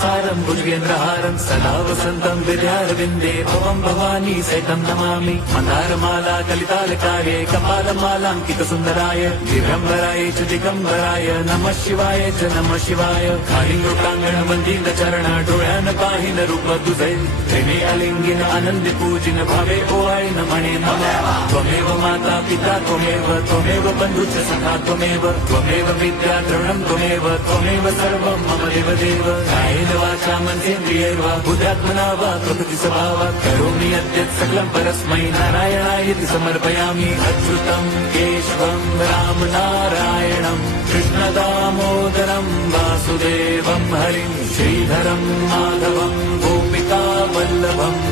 सारं भुजगेन्द्रहारं सदा वसन्तं विद्यारविन्दे भवं भवानी सहितं नमामि मन्दारमाला कलितालकारे कपालमालाङ्कितसुन्दराय दिगम्बराय च दिगम्बराय नमः शिवाय च नमः शिवाय कालिंगोटांगण वंदित चरण डोळ्यान पाहिन रूप तुझे प्रेमे अलिंगिन आनंद पूजिन भावे ओवाळीन म्हणे नमः त्वमेव माता पिता त्वमेव बंधुच सखा त्वमेव विद्या द्रवणं त्वमेव सर्वं मम देवदेव कायेन वाचा मनसेन्द्रियैर्वा बुद्ध्यात्मना वा प्रकृति स्वभावात् करोमि यद्यत् सकलं परस्मै नारायणायति समर्पयामि अच्युतं केशवं रामनारायणं कृष्णदामोदरं वासुदेवं हरिं श्रीधरं माधवं गोपिका वल्लभम्